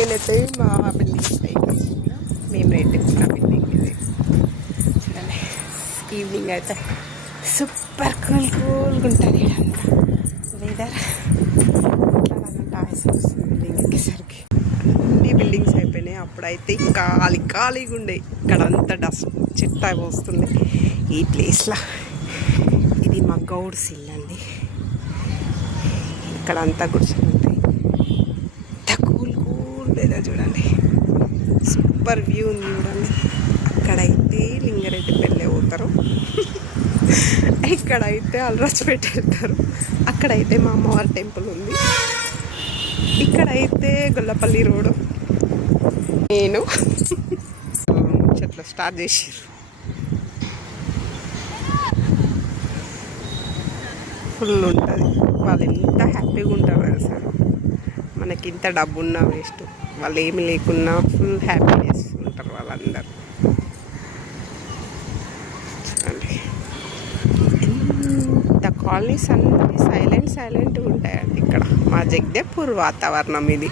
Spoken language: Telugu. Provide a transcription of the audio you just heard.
నేనైతే మా బిల్డింగ్ పైకి మేము రెంట్కున్న బిల్డింగ్ ఇది చూడండి. ఈవినింగ్ అయితే సూపర్ కూల్గా ఉంటుంది ఇదంతా వెదర్. టాయిస్ బిల్డింగ్ ఎక్కేసరికి అన్ని బిల్డింగ్స్ అయిపోయినాయి. అప్పుడైతే ఖాళీగా ఉండే ఇక్కడంతా డస్ట్ చిట్టా వస్తుంది ఈ ప్లేస్లో. ఇది మా గౌడ్స్ ఇల్లు అండి. ఇక్కడంతా కూర్చొని ఉంటాయి. కూల్ వెదర్ చూడండి. సూపర్ వ్యూ ఉంది చూడండి. అక్కడైతే లింగారెడ్డిపల్లి పోతారు, ఇక్కడైతే అల్రాజ్పేట వెళ్తారు, అక్కడైతే మా అమ్మవారి టెంపుల్ ఉంది, ఇక్కడైతే గొల్లపల్లి రోడ్డు. నేను చెట్లు స్టార్ట్ చేసారు. ఫుల్ ఉంటుంది. వాళ్ళు ఎంత హ్యాపీగా ఉంటారు అసలు. మనకి ఇంత డబ్బు ఉన్నా వేస్ట్, వాళ్ళు ఏమి లేకున్నా ఫుల్ హ్యాపీనెస్ ఉంటారు వాళ్ళందరూ. చూడండి ఇంత కాలనీస్ అన్నీ సైలెంట్గా ఉంటాయండి ఇక్కడ. మా జగదేవ్పూర్ వాతావరణం ఇది.